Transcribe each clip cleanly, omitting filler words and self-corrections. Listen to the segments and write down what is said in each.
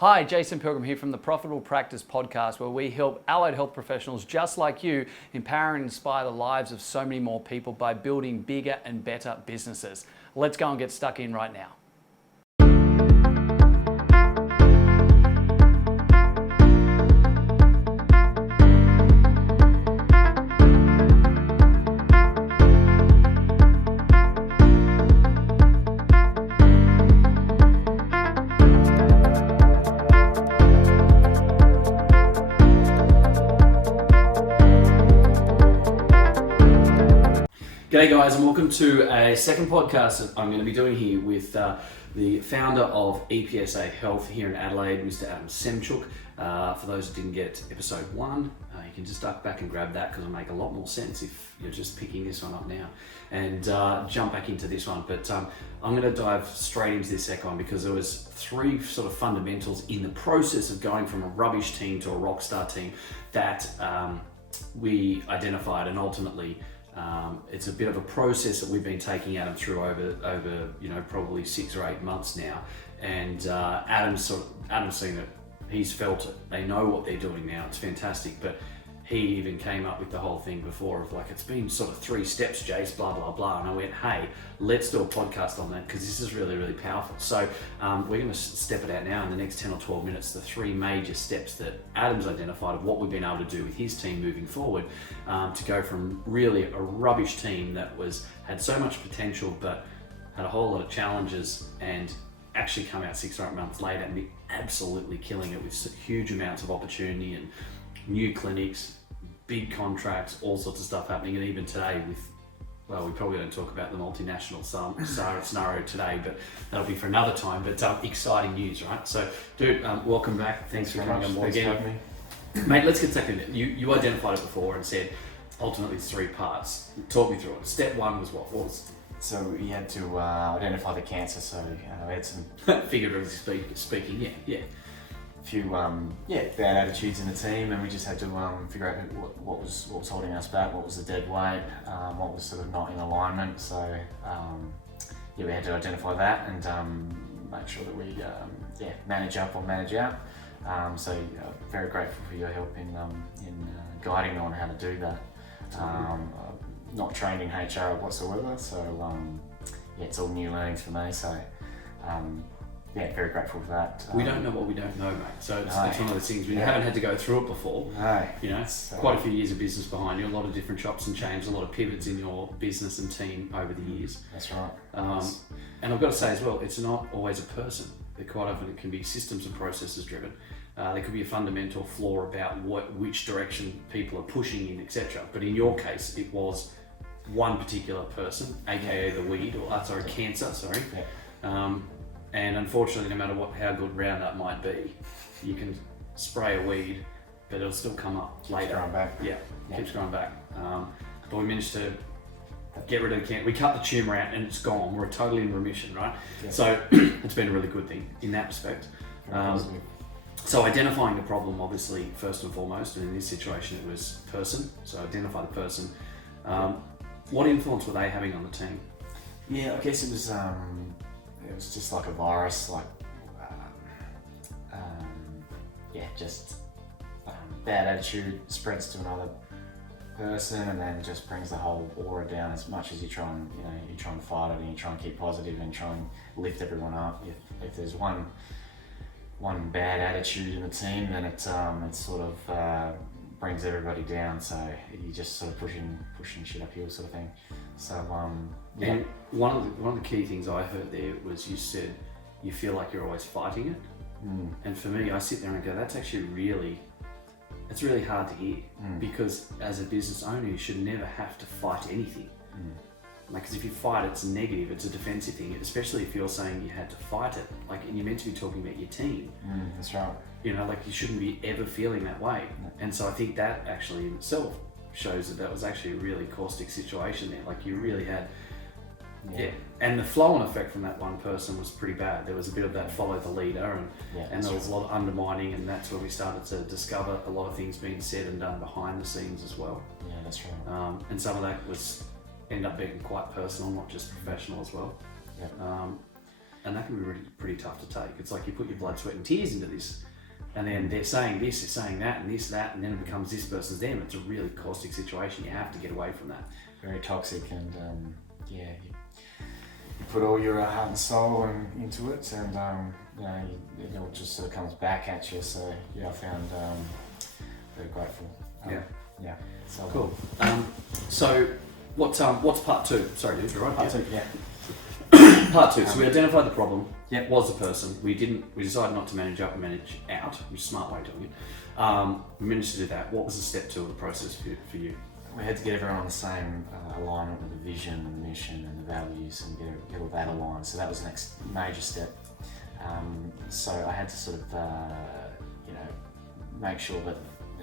Hi, Jason Pilgrim here from the Profitable Practice Podcast, where we help allied health professionals just like you empower and inspire the lives of so many more people by building bigger and better businesses. Let's go and get stuck in right now. G'day guys, and welcome to a second podcast that I'm going to be doing here with the founder of EPSA Health here in Adelaide, Mr. Adam Semczuk. For those who didn't get episode 1, you can just duck back and grab that because it'll make a lot more sense if you're just picking this one up now and jump back into this one. But I'm going to dive straight into this second one because there was 3 sort of fundamentals in the process of going from a rubbish team to a rockstar team that we identified, and ultimately it's a bit of a process that we've been taking Adam through over probably 6 or 8 months now, and Adam's seen it, he's felt it, they know what they're doing now, it's fantastic. But he even came up with the whole thing before of like, it's been sort of 3 steps, Jace, blah blah blah, and I went, hey, let's do a podcast on that because this is really, really powerful. So we're going to step it out now in the next 10 or 12 minutes, the 3 major steps that Adam's identified of what we've been able to do with his team moving forward, to go from really a rubbish team that had so much potential but had a whole lot of challenges, and actually come out 6 or 8 months later and be absolutely killing it with huge amounts of opportunity and new clinics, big contracts, all sorts of stuff happening. And even today with, well, we probably don't talk about the multinational scenario today, but that'll be for another time. But exciting news, right? So, dude, welcome back. Thanks for coming on board again. Mate, let's get stuck in it. You identified it before and said, ultimately it's 3 parts. Talk me through it. Step 1 was what? What was? So we had to identify the cancer. So we had some figuratively speaking, yeah. Few bad attitudes in the team, and we just had to figure out what was holding us back, what was the dead weight, what was sort of not in alignment. So we had to identify that and make sure that we manage up or manage out. Very grateful for your help in guiding me on how to do that. Not trained in HR whatsoever, so it's all new learnings for me. So. Very grateful for that. We don't know what we don't know, mate. So it's one of those things, we haven't had to go through it before. No. Quite a few years of business behind you, a lot of different chops and changes, a lot of pivots in your business and team over the years. That's right. And I've got to say as well, it's not always a person. Quite often it can be systems and processes driven. There could be a fundamental flaw about which direction people are pushing in, etc. But in your case, it was one particular person, aka the weed, cancer. Yeah. And unfortunately, no matter how good Roundup might be, you can spray a weed, but it'll still come up later. Keeps growing back. Yeah, keeps growing back. But we managed to get rid of the cancer. We cut the tumour out and it's gone. We're totally in remission, right? Yeah. So it's been a really good thing in that respect. So identifying the problem, obviously, first and foremost, and in this situation it was person. So identify the person. What influence were they having on the team? Yeah, I guess it was just like a virus, bad attitude spreads to another person and then just brings the whole aura down. As much as you try and fight it and you try and keep positive and try and lift everyone up, if there's one bad attitude in the team, then it sort of brings everybody down. So you're just sort of pushing shit uphill, sort of thing. So And one of the key things I heard there was you said you feel like you're always fighting it. And for me, I sit there and go, that's actually really hard to hear, because as a business owner, you should never have to fight anything. Because if you fight, it's negative, it's a defensive thing, especially if you're saying you had to fight it, and you're meant to be talking about your team. That's right. You shouldn't be ever feeling that way. And so I think that actually in itself shows that was actually a really caustic situation there. You really had, and the flow-on effect from that one person was pretty bad. There was a bit of that follow the leader, and there was a lot of undermining, and that's where we started to discover a lot of things being said and done behind the scenes as well. Yeah, that's right. And some of that ended up being quite personal, not just professional as well. And that can be really pretty tough to take. It's like you put your blood, sweat and tears into this, and then they're saying this, they're saying that, and this, that, and then it becomes this versus them. It's a really caustic situation. You have to get away from that. Very toxic, and you put all your heart and soul into it, and it all just sort of comes back at you. So I found very grateful. So cool. So what's part two? Sorry, dude, you're right. Part two, yeah. Part two. So we identified the problem. Yep. Was the person. We decided not to manage up and manage out, which is a smart way of doing it. We managed to do that. What was the step two of the process for you? We had to get everyone on the same alignment with the vision and the mission and the values, and get all that aligned. So that was the next major step. So I had to sort of make sure that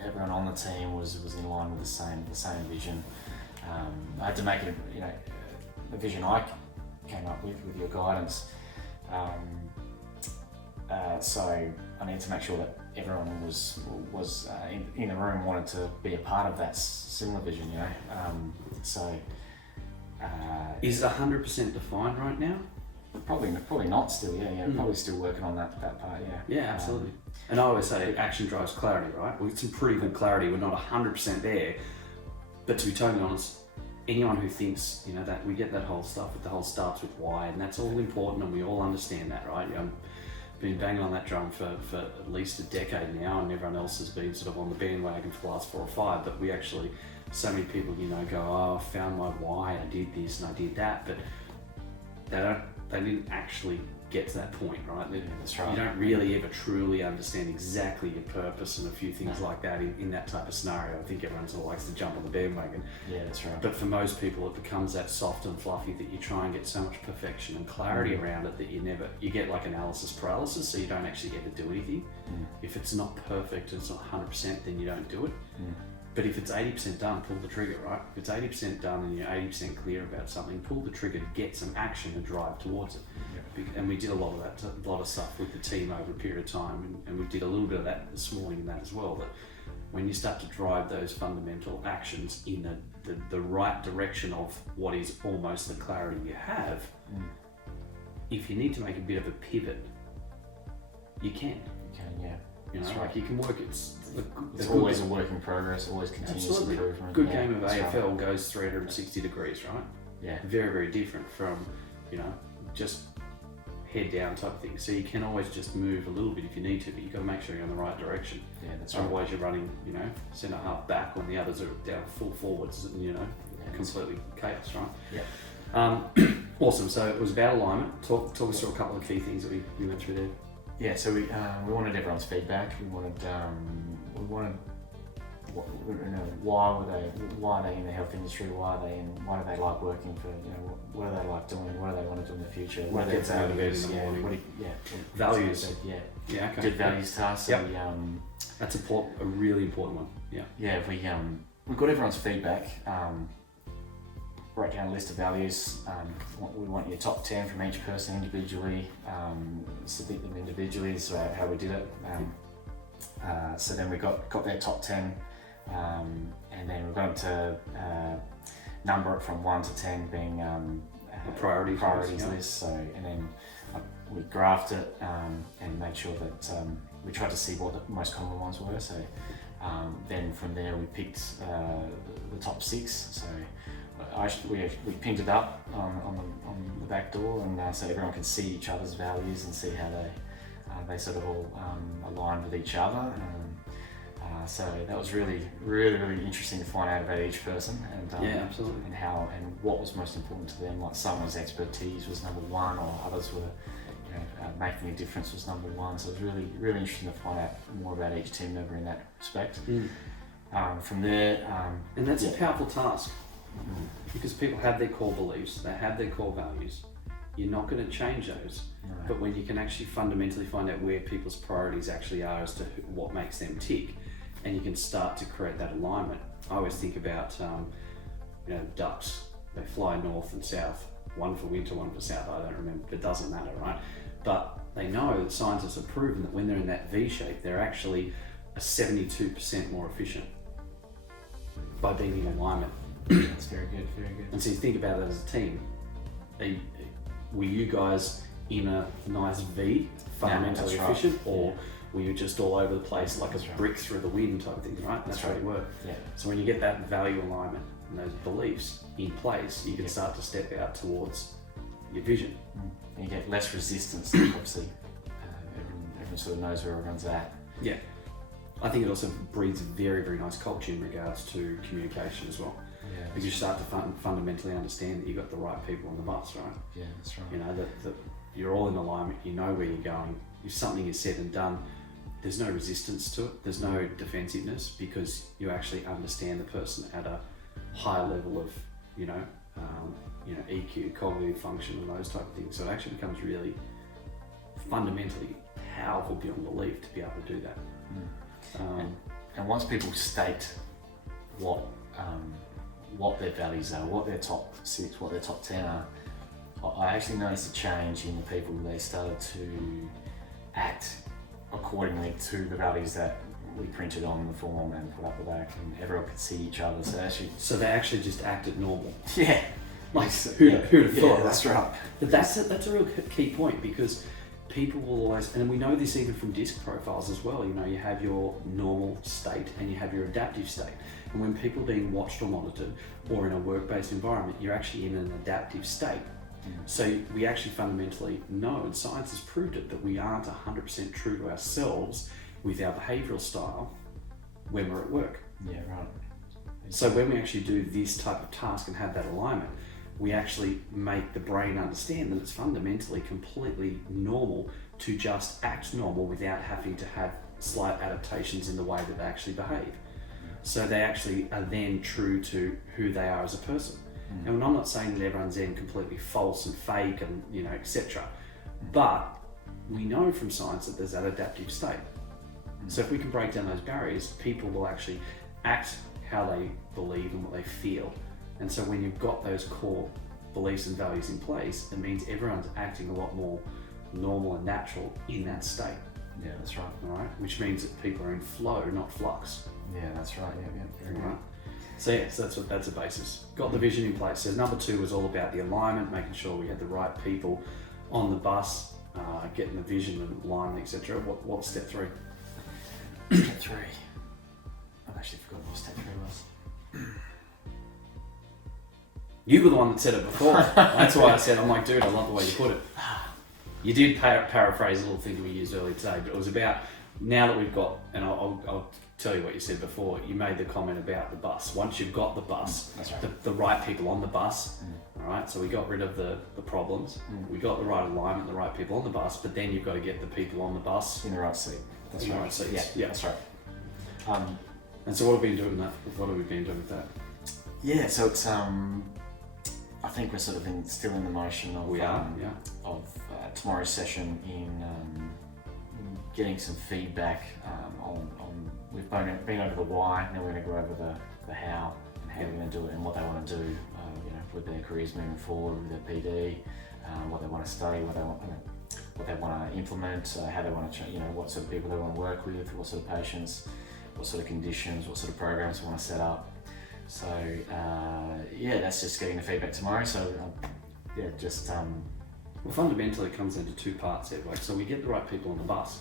everyone on the team was in line with the same vision. I had to make it the vision I came up with your guidance. So I needed to make sure that everyone was in the room wanted to be a part of that similar vision. Is it 100% defined right now? Probably not still. Probably still working on that part. Yeah, absolutely. And I always say action drives clarity, right? We've got some pretty good clarity. We're not 100% there, but to be totally honest, anyone who thinks that we get that whole stuff with the whole starts with why, and that's all important, and we all understand that, right? I've been banging on that drum for at least a decade now, and everyone else has been sort of on the bandwagon for the last 4 or 5. But we actually, so many people go, oh, I found my why, I did this and I did that, but they didn't actually get to that point, right? That's right. You don't really ever truly understand exactly your purpose and a few things like that in that type of scenario. I think everyone sort of likes to jump on the bandwagon. Yeah, that's right. But for most people, it becomes that soft and fluffy that you try and get so much perfection and clarity around it that you get like analysis paralysis, so you don't actually ever do anything. If it's not perfect and it's not 100%, then you don't do it. But if it's 80% done, pull the trigger, right? If it's 80% done and you're 80% clear about something, pull the trigger, get some action and drive towards it. And we did a lot of that, a lot of stuff with the team over a period of time, and we did a little bit of that this morning in that as well, that when you start to drive those fundamental actions in the right direction of what is almost the clarity you have, if you need to make a bit of a pivot, you can. You can, yeah. That's right. You can work it. It's always a work in progress, always continuous improvement. Good game of AFL goes 360 degrees, right? Yeah. Very, very different from, just head down type thing. So you can always just move a little bit if you need to, but you've got to make sure you're in the right direction. Yeah, that's right. Otherwise you're running, centre half back when the others are down full forwards, and, completely chaos, right? Yeah. Awesome. So it was about alignment. Talk us through a couple of key things that we went through there. Yeah, so we wanted everyone's feedback. We wanted why are they in the health industry? Why do they like working for? What do they like doing? What do they want to do in the future? What gets motivated in the morning? Values. Yeah. Okay. Good values to us. Yep. That's a really important one. Yeah. Yeah. We got everyone's feedback. Write down a list of values. We want your top 10 from each person individually. Submit them individually, so how we did it. So then we got their top 10, and then we got them to number it from 1 to 10 being priorities list. So and then we graphed it and made sure that we tried to see what the most common ones were. So then from there we picked the top 6. So we pinned it up on the back door, and so everyone can see each other's values and see how they sort of all aligned with each other. So that was really, really, really interesting to find out about each person, and absolutely, and what was most important to them. Like someone's expertise was number 1, or others were making a difference was number 1. So it was really, really interesting to find out more about each team member in that respect. From there, and that's a powerful task. Because people have their core beliefs, they have their core values. You're not going to change those, but when you can actually fundamentally find out where people's priorities actually are as to what makes them tick, and you can start to create that alignment. I always think about ducks. They fly north and south, one for winter, one for south. I don't remember, but it doesn't matter, right? But they know that scientists have proven that when they're in that V shape, they're actually a 72% more efficient by being in alignment. That's very good, very good. And so you think about it as a team. Were you guys in a nice V, fundamentally efficient, or were you just all over the place like a brick through the wind type of thing, right? That's how you work. Yeah. So when you get that value alignment and those beliefs in place, you can start to step out towards your vision. You get less resistance, obviously. Everyone sort of knows where everyone's at. Yeah. I think it also breeds a very, very nice culture in regards to communication as well. Yeah, because you start to fundamentally understand that you've got the right people on the bus, right? Yeah, that's right. You know, that you're all in alignment, you know where you're going. If something is said and done, there's no resistance to it, there's no defensiveness, because you actually understand the person at a higher level of, EQ, cognitive function, and those type of things. So it actually becomes really fundamentally powerful beyond belief to be able to do that. And once people state what their values are, what their top 6, what their top 10 are, I actually noticed a change in the people. They started to act accordingly to the values that we printed on the form and put up the back, and everyone could see each other. So they actually just acted normal. Yeah. Like who'd have thought? Yeah, that's right. But that's a real key point, because people will always, and we know this even from disc profiles as well, you have your normal state and you have your adaptive state. And when people are being watched or monitored, or in a work-based environment, you're actually in an adaptive state. So we actually fundamentally know, and science has proved it, that we aren't 100% true to ourselves with our behavioural style when we're at work. Yeah, right. So when we actually do this type of task and have that alignment, we actually make the brain understand that it's fundamentally completely normal to just act normal without having to have slight adaptations in the way that they actually behave. So they actually are then true to who they are as a person. And I'm not saying that everyone's then completely false and fake and etc. But we know from science that there's that adaptive state. So if we can break down those barriers, people will actually act how they believe and what they feel. And so when you've got those core beliefs and values in place, it means everyone's acting a lot more normal and natural in that state. Yeah, that's right. All right, which means that people are in flow, not flux. Yeah, that's right. Yeah, very right. So that's a basis. Got the vision in place. So number 2 was all about the alignment, making sure we had the right people on the bus, getting the vision and alignment, etc. What's step 3? Step 3. I've actually forgotten what step 3 was. You were the one that said it before. That's why I said, I'm like, dude, I love the way you put it. You did paraphrase a little thing we used earlier today, but it was about, now that we've got, and I'll tell you what you said before, you made the comment about the bus. Once you've got the bus, that's right. the right people on the bus, all right, so we got rid of the problems, we got the right alignment, the right people on the bus, but then you've got to get the people on the bus in the right seat. That's right. Right seats. Yeah, that's right. And so what have we been doing with that? Yeah, so it's I think we're sort of still in the motion of tomorrow's session in getting some feedback on we've been over the why, now we're going to go over the how and how we're going to do it and what they want to do with their careers moving forward, with their PD, what they want to study, what they want to implement, how they want to what sort of people they want to work with, what sort of patients, what sort of conditions, what sort of programs they want to set up. So that's just getting the feedback tomorrow. So well, fundamentally it comes into 2 parts here. Like, so we get the right people on the bus.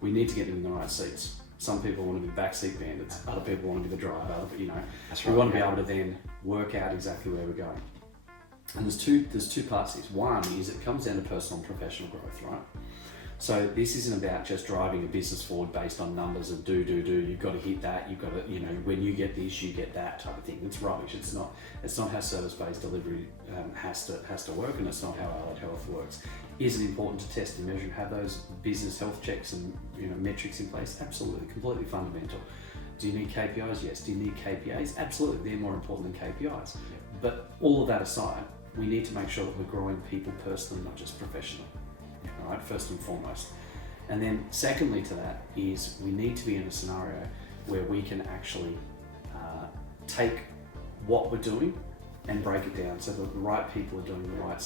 We need to get them in the right seats. Some people want to be backseat bandits. Other people want to be the driver. That's right, we want to be able to then work out exactly where we're going. And there's two parts to this. One is it comes down to personal and professional growth, right? So this isn't about just driving a business forward based on numbers of do, you've got to hit that, you've got to, when you get this, you get that type of thing. It's rubbish. It's not how service-based delivery has to work, and it's not how allied health works. Is it important to test and measure and have those business health checks and metrics in place? Absolutely, completely fundamental. Do you need KPIs? Yes. Do you need KPIs? Absolutely, they're more important than KPIs. But all of that aside, we need to make sure that we're growing people personally, not just professionally. All right, first and foremost. And then secondly to that is we need to be in a scenario where we can actually take what we're doing and break it down so that the right people are doing the right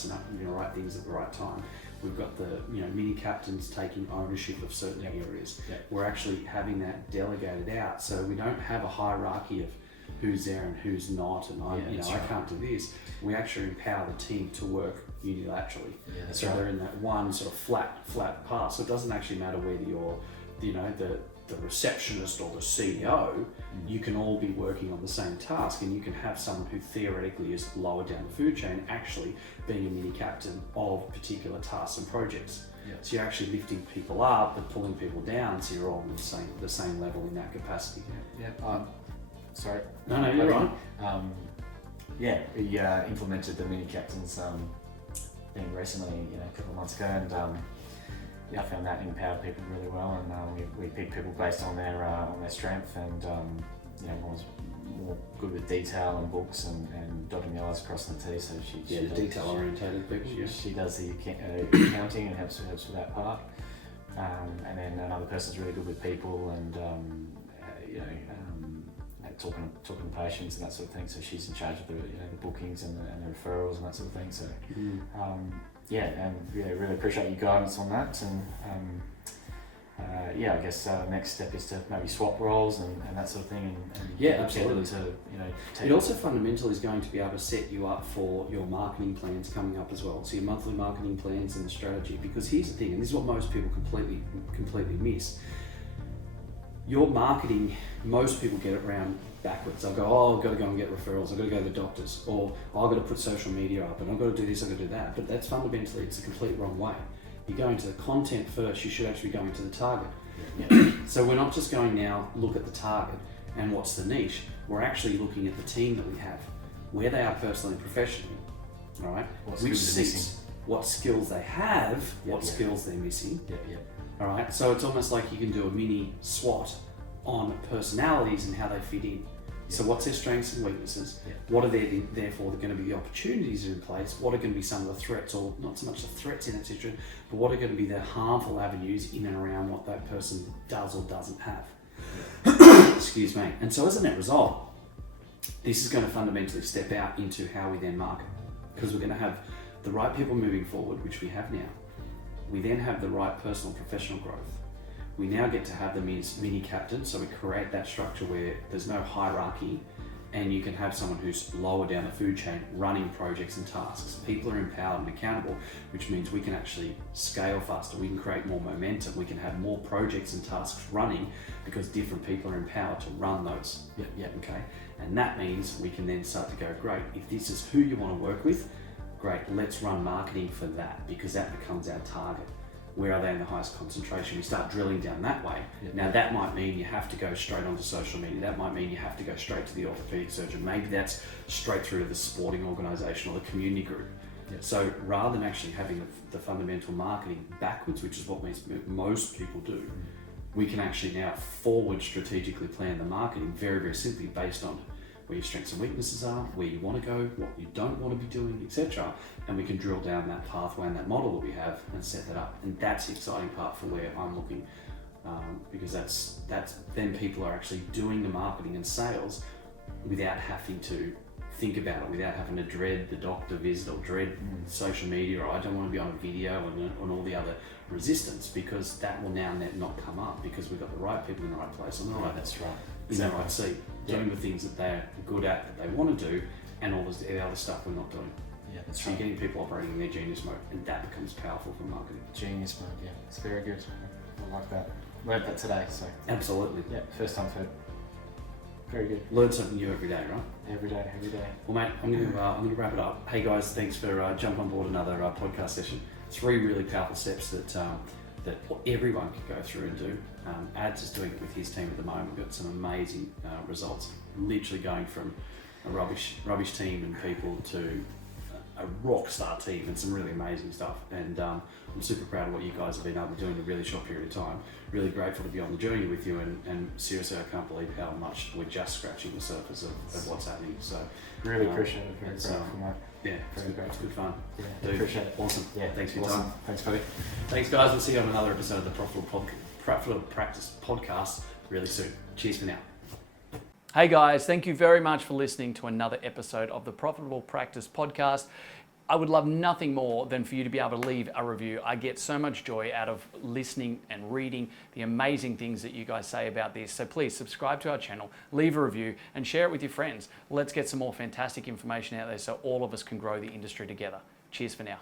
things at the right time. We've got the mini captains taking ownership of certain areas. We're actually having that delegated out, so we don't have a hierarchy of who's there and who's not, and I can't do this. We actually empower the team to work unilaterally. Yeah, that's so right. they're in that one sort of flat path. So it doesn't actually matter whether you're, the receptionist or the CEO, you can all be working on the same task, and you can have someone who theoretically is lower down the food chain actually being a mini captain of particular tasks and projects. Yeah. So you're actually lifting people up and pulling people down, so you're all on the same level in that capacity. Yeah. Sorry. No, you're right. We implemented the mini captains thing recently, a couple of months ago, and I found that empowered people really well, and we picked people based on their strength, and one was more good with detail and books and dotting the I's, crossing the T's. So she detail orientated people. She does the accounting and helps with that part, and then another person's really good with people and talking to patients and that sort of thing. So she's in charge of the bookings and the referrals and that sort of thing. So really appreciate your guidance on that. And I guess next step is to maybe swap roles and that sort of thing. And absolutely. Take it also fundamentally is going to be able to set you up for your marketing plans coming up as well. So your monthly marketing plans and the strategy. Because here's the thing, and this is what most people completely miss. Your marketing, most people get it around backwards. They'll go, I've got to go and get referrals, I've got to go to the doctors, or I've got to put social media up, and I've got to do this, I've got to do that. But that's fundamentally, it's a complete wrong way. You're going to the content first, you should actually be going to the target. Yeah. So we're not just going now, look at the target and what's the niche, we're actually looking at the team that we have, where they are personally and professionally, all right? Which seats, what skills they have, what skills they're missing. All right, so it's almost like you can do a mini SWOT on personalities and how they fit in. So what's their strengths and weaknesses? What are therefore going to be the opportunities in place? What are going to be some of the threats, or not so much the threats in that situation, but what are going to be the harmful avenues in and around what that person does or doesn't have? Excuse me. And so as a net result, this is going to fundamentally step out into how we then market, because we're going to have the right people moving forward, which we have now. We then have the right personal professional growth. We now get to have the mini captain, so we create that structure where there's no hierarchy, and you can have someone who's lower down the food chain running projects and tasks. People are empowered and accountable, which means we can actually scale faster, we can create more momentum, we can have more projects and tasks running because different people are empowered to run those. Okay. And that means we can then start to go, great, if this is who you want to work with, great, let's run marketing for that, because that becomes our target. Where are they in the highest concentration? We start drilling down that way. Now that might mean you have to go straight onto social media. That might mean you have to go straight to the orthopedic surgeon. Maybe that's straight through to the sporting organisation or the community group. So rather than actually having the fundamental marketing backwards, which is what most people do, we can actually now forward strategically plan the marketing very, very simply based on where your strengths and weaknesses are, where you want to go, what you don't want to be doing, etc. And we can drill down that pathway and that model that we have and set that up. And that's the exciting part for where I'm looking, because that's then people are actually doing the marketing and sales without having to think about it, without having to dread the doctor visit or dread social media, or I don't want to be on a video and all the other resistance, because that will now not come up, because we've got the right people in the right place on the right, in the right seat, doing the things that they're good at, that they want to do, and all the other stuff we're not doing. So you're getting people operating in their genius mode, and that becomes powerful for marketing. Genius mode, it's very good. I like that. Learned that today, so. Absolutely. First time for. Very good. Learn something new every day, right? Every day. Well, mate, I'm going to wrap it up. Hey guys, thanks for jumping on board another podcast session. 3 really powerful steps that everyone can go through and do. Ads is doing it with his team at the moment. We've got some amazing results. Literally going from a rubbish team and people to a rockstar team and some really amazing stuff. And I'm super proud of what you guys have been able to do in a really short period of time. Really grateful to be on the journey with you, and seriously, I can't believe how much we're just scratching the surface of what's happening. So really appreciate it. Very grateful, mate. It's good fun. Dude, appreciate it. Awesome. Thanks for your awesome. time. Thanks, buddy. Thanks, guys. We'll see you on another episode of the Profitable Practice Podcast really soon. Cheers for now. Hey guys, thank you very much for listening to another episode of the Profitable Practice Podcast. I would love nothing more than for you to be able to leave a review. I get so much joy out of listening and reading the amazing things that you guys say about this. So please subscribe to our channel, leave a review, and share it with your friends. Let's get some more fantastic information out there so all of us can grow the industry together. Cheers for now.